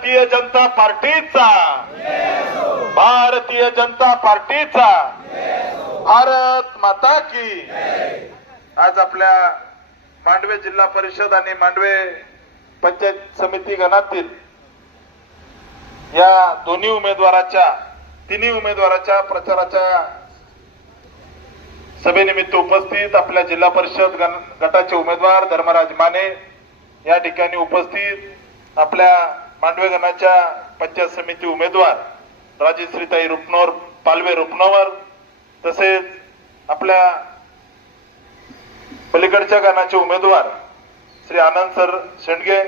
भारतीय जनता पार्टीचा, भारतीय जनता पार्टीचा, भारत माता की। आज आपल्या मांडवे जिल्हा परिषद आणि मांडवे पंचायत समिती गणातील या दोन्ही उमेदवाराच्या, तिन्ही उमेदवाराच्या प्रचाराच्या सभेनिमित्त उपस्थित आपल्या जिल्हा परिषद गटाचे उमेदवार धर्मराज माने या ठिकाणी उपस्थित, आपल्या मांडवे गणाच्या पंचायत समिती उमेदवार राजश्रीताई रुपनोर पालवे रुपनवर, तसेच आपल्या पलीकडच्या गणाचे उमेदवार श्री आनंद सर शेंडगे,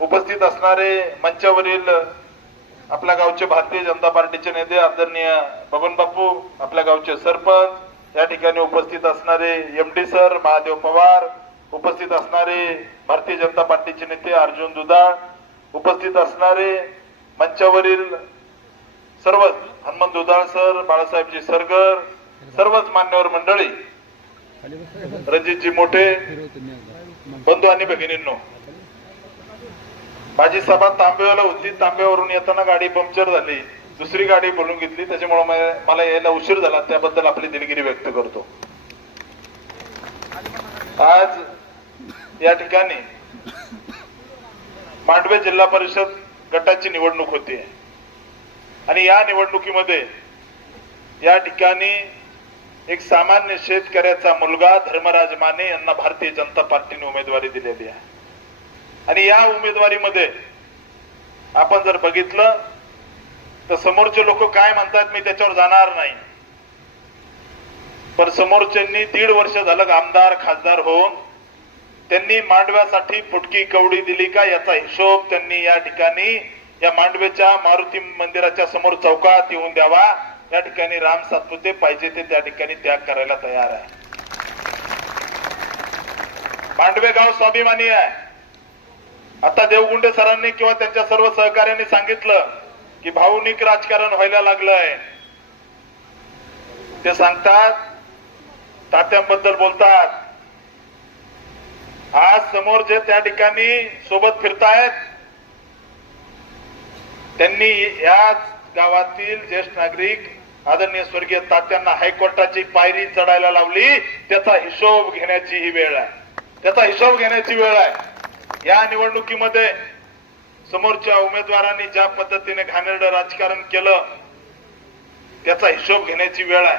उपस्थित असणारे मंचावरील आपल्या गावचे भारतीय जनता पार्टीचे नेते आदरणीय बबन बापू, आपल्या गावचे सरपंच, या ठिकाणी उपस्थित असणारे एमडी सर महादेव पवार, उपस्थित असणारे भारतीय जनता पार्टीचे नेते अर्जुन दुधाळ, उपस्थित असणारे मंचावरील सर्वच हनुमंत दुधाळ सर, बाळासाहेबजी सरगर, सर्वच मान्यवर मंडळी, रणजितजी मोठे, बंधू आणि भगिनींनो, माझी सभा तांब्याला होती. तांब्यावरून येताना गाडी पंक्चर झाली, दुसरी गाडी बोलून घेतली, त्याच्यामुळे मला यायला उशीर झाला, त्याबद्दल आपली दिलगिरी व्यक्त करतो. आज या ठिकाणी मांडवे जिल्हा परिषद गटाची निवडणूक होती आणि या निवडणुकीमध्ये या ठिकाणी एक सामान्य शेतकऱ्याचा मुलगा धर्मराज माने यांना भारतीय जनता पार्टीने उमेदवारी दिलेली आहे. आणि या उमेदवारीमध्ये आपण जर बघितलं तर समोरचे लोक काय म्हणतात मी त्याच्यावर जाणार नाही, पण समोरच्यांनी 1.5 वर्ष झालं आमदार खासदार होऊन त्यांनी मांडव्यासाठी फुटकी कवडी दिली का याचा हिशोब त्यांनी या ठिकाणी या मांडवेच्या मारुती मंदिराच्या समोर चौकात येऊन द्यावा. या ठिकाणी राम सातपुते पाहिजे ते त्या ठिकाणी त्याग करायला तयार आहे. मांडवे गाव स्वाभिमानी आहे. आता देवगुंडे सरांनी किंवा त्यांच्या सर्व सहकार्यांनी सांगितलं की भावनिक राजकारण व्हायला लागलंय. ते सांगतात, तात्यांबद्दल बोलतात. आज समोर जे त्या ठिकाणी सोबत फिरतायत त्यांनी याच गावातील ज्येष्ठ नागरिक आदरणीय स्वर्गीय तात्यांना हायकोर्टाची पायरी चढायला लावली. त्याचा हिशोब घेण्याची ही वेळ आहे, त्याचा हिशोब घेण्याची वेळ आहे. या निवडणुकीमध्ये समोरच्या उमेदवारांनी ज्या पद्धतीने घाणेरडं राजकारण केलं त्याचा हिशोब घेण्याची वेळ आहे.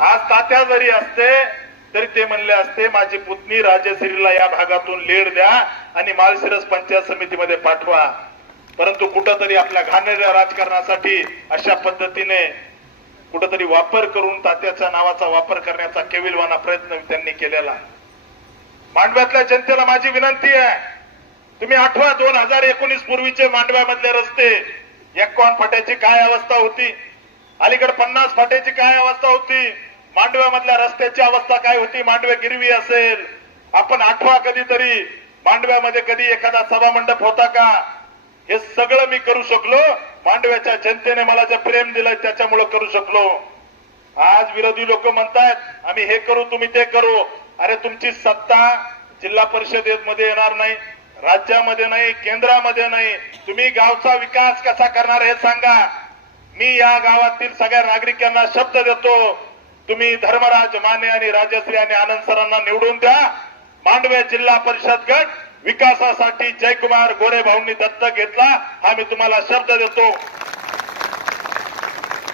आज तात्या जरी असते तरी ते म्हणले असते माझी पुतणी राजश्रीला या भागातून लीड द्या आणि माळशिरस पंचायत समितीमध्ये पाठवा. परंतु कुठंतरी आपल्या घाणेरड्या राजकारणासाठी अशा पद्धतीने कुठंतरी वापर करून तात्याच्या नावाचा वापर करण्याचा केविलवाना प्रयत्न त्यांनी केलेला. मांडव्यातल्या जनतेला माझी विनंती आहे, तुम्ही आठवा 2019 पूर्वीचे मांडव्यामधले रस्ते 51 फाट्याची काय अवस्था होती, अलीकडे 50 फाट्याची काय अवस्था होती, मांडव्यामधल्या रस्त्याची अवस्था काय होती, मांडवे गिरवी असेल. आपण आठवा कधीतरी मांडव्यामध्ये कधी एखादा सभा मंडप होता का? हे सगळं मी करू शकलो, मांडव्याच्या जनतेने मला जे प्रेम दिलंय त्याच्यामुळे करू शकलो. आज विरोधी लोक म्हणतात आम्ही हे करू तुम्ही ते करू. अरे तुमची सत्ता जिल्हा परिषदेमध्ये येणार नाही, राज्यामध्ये नाही, केंद्रामध्ये नाही. तुम्ही गावचा विकास कसा करणार हे सांगा. मी या गावातील सगळ्या नागरिकांना शब्द देतो, तुम्ही धर्मराज माने आणि राजश्री आणि आनंद सरांना निवडून द्या. मांडवे जिल्हा परिषद गट विकासासाठी जयकुमार गोरे भाऊंनी दत्तक घेतला, हा मी तुम्हाला शब्द देतो.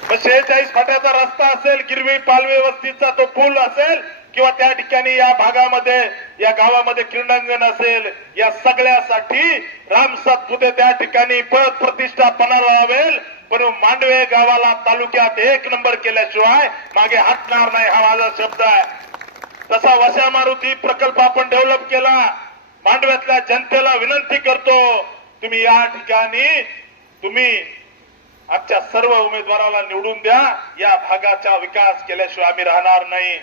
46 फाट्याचा रस्ता असेल, गिरवी पालवे वस्तीचा तो पूल असेल किंवा त्या ठिकाणी या भागामध्ये या गावामध्ये क्रीडांगण असेल, या सगळ्यासाठी राम सातपुते त्या ठिकाणी पद प्रतिष्ठा पणाला लावेल. पण मांडवे गावाला तालुक्यात 1 नंबर केल्याशिवाय मागे हटणार नाही, हा माझा शब्द आहे. तसा वशा मारुती प्रकल्प आपण डेव्हलप केला. मांडव्यातल्या जनतेला विनंती करतो, तुम्ही या ठिकाणी तुम्ही आमच्या सर्व उमेदवाराला निवडून द्या. या भागाचा विकास केल्याशिवाय आम्ही राहणार नाही.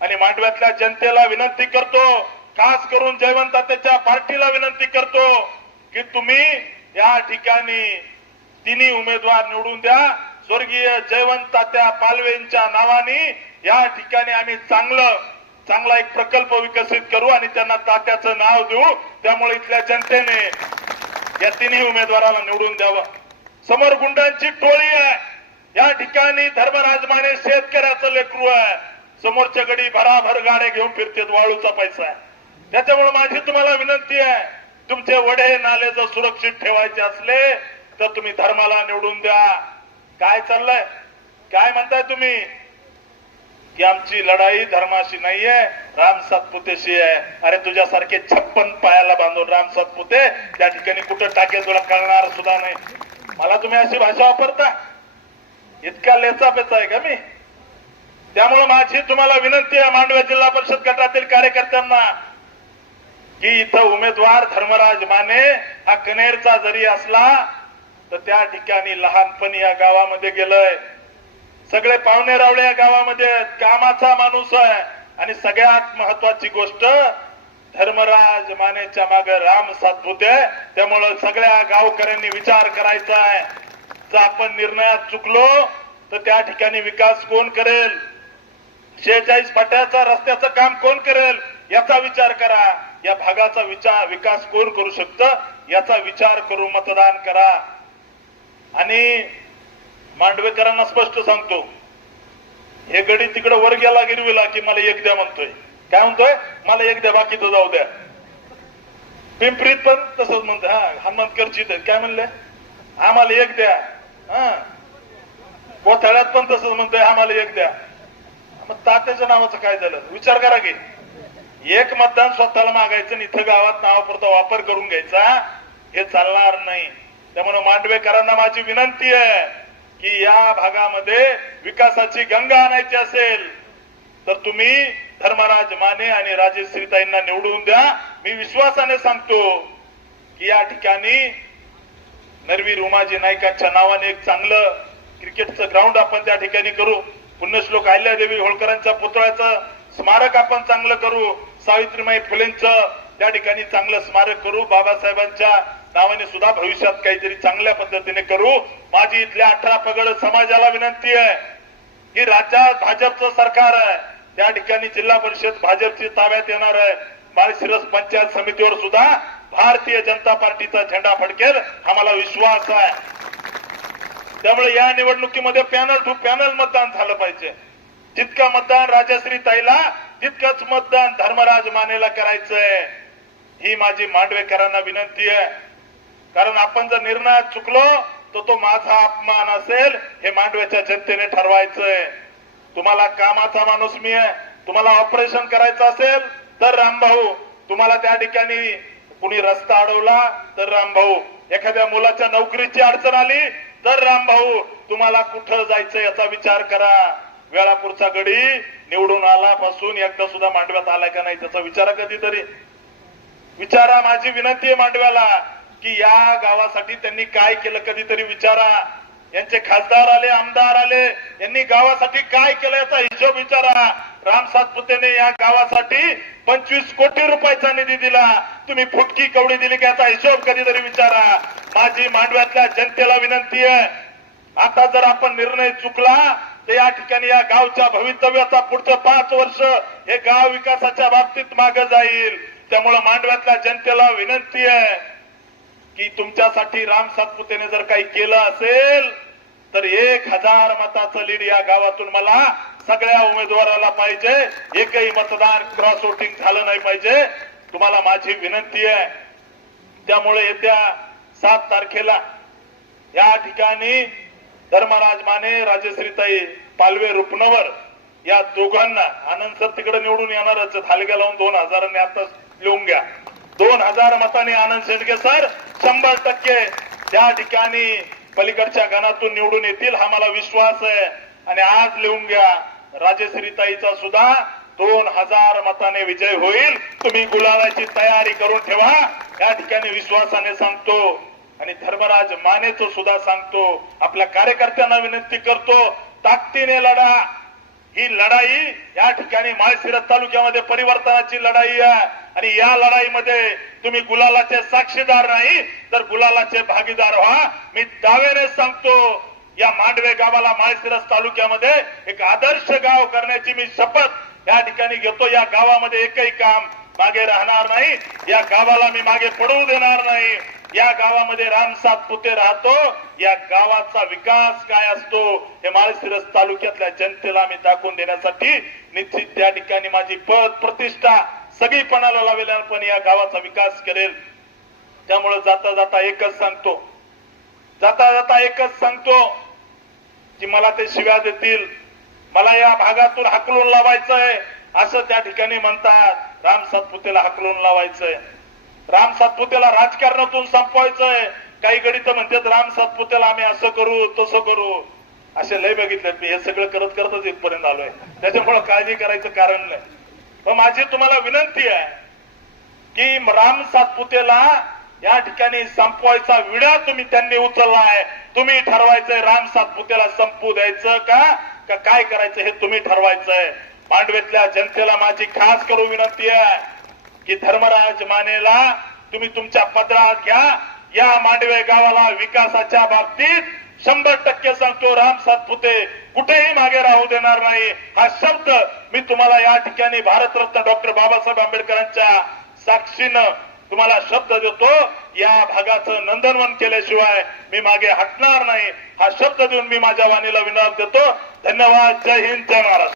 आणि मांडव्यातल्या जनतेला विनंती करतो, खास करून जयवंत तात्याच्या पार्टीला विनंती करतो की तुम्ही या ठिकाणी तिन्ही उमेदवार निवडून द्या. स्वर्गीय जयवंत तात्या पालवेंच्या नावाने या ठिकाणी आम्ही चांगला एक प्रकल्प विकसित करू आणि त्यांना तात्याचं नाव देऊ. त्यामुळे इथल्या जनतेने या तिन्ही उमेदवाराला निवडून द्यावं. समोर गुंडांची टोळी आहे, या ठिकाणी धर्मराज माने शेतकऱ्याचं लेकरू आहे, समोरच्या गडी भराभर गाड्या घेऊन फिरतेत, वाळूचा पैसा आहे. त्याच्यामुळे माझी तुम्हाला विनंती आहे, तुमचे वडे नाले जर सुरक्षित ठेवायचे असले तर तुम्ही धर्माला निवडून द्या. काय चाललंय, काय म्हणताय तुम्ही की आमची लढाई धर्माशी नाहीये, राम सातपुतेशी आहे. अरे तुझ्यासारखे 56 पायाला बांधून राम सातपुते त्या ठिकाणी कुठं टाकेल तुला कळणार सुद्धा नाही. मला तुम्ही अशी भाषा वापरता, इतका लेचा पेचा आहे का मी? त्यामुळे माझी तुम्हाला विनंती आहे मांडवे जिल्हा परिषद गटातील कार्यकर्त्यांना की इथं उमेदवार धर्मराज माने हा कनेरचा जरी असला तर त्या ठिकाणी लहानपणी या गावामध्ये गेलंय, सगळे पाहुणे रावळे या गावामध्ये, कामाचा माणूस आहे. आणि सगळ्यात महत्वाची गोष्ट धर्मराज मानेच्या मागे राम सातपुते. त्यामुळं सगळ्या गावकऱ्यांनी विचार करायचा आहे, जर आपण निर्णयात चुकलो तर त्या ठिकाणी विकास कोण करेल, 46 फाट्याचा रस्त्याचं काम कोण करेल याचा विचार करा. या भागाचा विकास कोण करू शकतं याचा विचार करून मतदान करा. आणि मांडवेकरांना स्पष्ट सांगतो, हे गडी तिकडे वर गेला गिरविला की मला एक द्या म्हणतोय. काय म्हणतोय, मला एक द्या बाकी तो जाऊ द्या. पिंपरीत पण तसंच म्हणतोय, हनुमंतकरची काय म्हणले, आम्हाला एक द्या. कोथळ्यात पण तसंच म्हणतोय, आम्हाला एक द्या. मग तात्याच्या नावाचं काय झालं विचार करा की. एक मतदान स्वतःला मागायचं, इथं गावात नावापुरता वापर करून घ्यायचा, हे चालणार नाही. त्यामुळे मांडवेकरांना माझी विनंती आहे की या भागामध्ये विकासाची गंगा आणायची असेल तर तुम्ही धर्मराज माने आणि राजेश्रीताईंना निवडून द्या. मी विश्वासाने सांगतो की या ठिकाणी नरवीर उमाजी नाईकांच्या नावाने एक चांगलं क्रिकेटचं ग्राउंड आपण त्या ठिकाणी करू. पुण्यश्लोक अहिल्यादेवी होळकरांच्या पुतळ्याचं स्मारक आपण चांगलं करू. सावित्रीबाई फुलेंचं त्या ठिकाणी चांगलं स्मारक करू. बाबासाहेबांच्या नावाने सुद्धा भविष्यात काहीतरी चांगल्या पद्धतीने करू. माझी इथल्या 18 पगड समाजाला विनंती आहे की राज्यात भाजपचं सरकार आहे, त्या ठिकाणी जिल्हा परिषद भाजपची ताब्यात येणार आहे. माळशिरस पंचायत समितीवर सुद्धा भारतीय जनता पार्टीचा झेंडा फडकेल, आम्हाला विश्वास आहे. त्यामुळे या निवडणुकीमध्ये पॅनल टू पॅनल मतदान झालं पाहिजे. जितकं मतदान राजश्रीताईला तितकंच मतदान धर्मराज मानेला करायचंय, ही माझी मांडवेकरांना विनंती आहे. कारण आपण जर निर्णयात चुकलो तर तो माझा अपमान असेल, हे मांडव्याच्या जनतेने ठरवायचंय. तुम्हाला कामाचा माणूस मी आहे, तुम्हाला ऑपरेशन करायचं असेल तर रामभाऊ, तुम्हाला त्या ठिकाणी कुणी रस्ता अडवला तर रामभाऊ, एखाद्या मुलाच्या नोकरीची अडचण आली तर रामभाऊ, तुम्हाला कुठं जायचं याचा विचार करा. वेळापूरचा गडी निवडून आलापासून एकदा सुद्धा मांडव्यात आलाय का नाही त्याचा विचारा कधीतरी. विचारा, माझी विनंती आहे मांडव्याला की या गावासाठी त्यांनी काय केलं कधीतरी विचारा. यांचे खासदार आले, आमदार आले, यांनी गावासाठी काय केलं याचा हिशोब विचारा. राम सातपुतेने या गावासाठी 25 कोटी रुपयाचा निधी दिला, तुम्ही फुटकी कवडी दिली का याचा हिशोब कधीतरी विचारा. माझी मांडव्यातल्या जनतेला विनंती आहे, आता जर आपण निर्णय चुकला तर या ठिकाणी या गावच्या भवितव्याचा पुढचं 5 वर्ष हे गाव विकासाच्या बाबतीत मागे जाईल. त्यामुळे मांडव्यातल्या जनतेला विनंती आहे की तुमच्यासाठी राम सातपुतेने जर काही केलं असेल तर 1000 मताचं लीड या गावातून मला सगळ्या उमेदवाराला पाहिजे. एकही मतदान क्रॉस वोटिंग झालं नाही पाहिजे. तुम्हाला माझी विनंती आहे. त्यामुळे येत्या 7 तारखेला या ठिकाणी धर्मराज माने, राजश्रीताई पालवे रुपनवर या दोघांना, आनंद सर तिकडे निवडून येणारच, थालग्या लावून 2000 आता लिहून घ्या, 2000 मतांनी आनंद शेंडगे सर 100% त्या ठिकाणी पलीकडच्या गणातून निवडून येतील, हा मला विश्वास आहे. आणि आज लिहून घ्या, राजश्रीताईचा सुद्धा 2000 मताने विजय होईल. तुम्ही गुलालाची तयारी करून ठेवा, या ठिकाणी विश्वासाने सांगतो. आणि धर्मराज मानेचं सुद्धा सांगतो, आपल्या कार्यकर्त्यांना विनंती करतो, ताकदीने लढा. ही लढाई या ठिकाणी माळशिरस तालुक्यामध्ये परिवर्तनाची लढाई आहे. आणि या लढाईमध्ये तुम्ही गुलालाचे साक्षीदार नाही तर गुलालाचे भागीदार व्हा. मी दाव्याने सांगतो, या मांडवे गावाला माळशिरस तालुक्यामध्ये एक आदर्श गाव करण्याची मी शपथ या ठिकाणी घेतो. या गावामध्ये एकही काम मागे राहणार नाही, या गावाला मी मागे पडू देणार नाही. या गावामध्ये राम सातपुते राहतो, या गावाचा विकास काय असतो हे माळशिरस तालुक्यातल्या जनतेला मी दाखवून देण्यासाठी निश्चित त्या ठिकाणी माझी पद प्रतिष्ठा सगळी पणाला लावेल, पण या गावाचा विकास करेल. त्यामुळे जाता जाता एकच सांगतो की मला ते शिव्या देतील, मला या भागातून हाकलून लावायचंय असं त्या ठिकाणी म्हणतात. राम सातपुतेला हाकलून लावायचंय, राम सातपुतेला राजकारणातून संपवायचंय. काही गडी तर म्हणतात राम सातपुतेला आम्ही असं करू तसं करू, असे लय बघितले. मी हे सगळं करत करतच इथपर्यंत आलोय, त्याच्यामुळे काळजी करायचं कारण नाही. पण माझी तुम्हाला विनंती आहे की राम सातपुतेला या ठिकाणी संपवायचा विडा त्यांनी उचललाय. तुम्ही ठरवायचंय राम सातपुतेला संपू द्यायचं का काय करायचं हे तुम्ही ठरवायचंय. मांडवेतल्या जनतेला माझी खास करून विनंती आहे की धर्मराज मानेला तुम्ही तुमच्या पदरात घ्या. या मांडवे गावाला विकासाच्या बाबतीत 100% सांगतो, राम सातपुते कुठेही मागे राहू देणार नाही. हा शब्द मी तुम्हाला या ठिकाणी भारतरत्न डॉक्टर बाबासाहेब आंबेडकरांच्या साक्षीनं तुम्हाला शब्द देतो. या भागाचं नंदनवन केल्याशिवाय मी मागे हटणार नाही. हा शब्द देऊन मी माझ्या वाणीला विनम्र देतो. धन्यवाद. जय हिंद, जय महाराष्ट्र.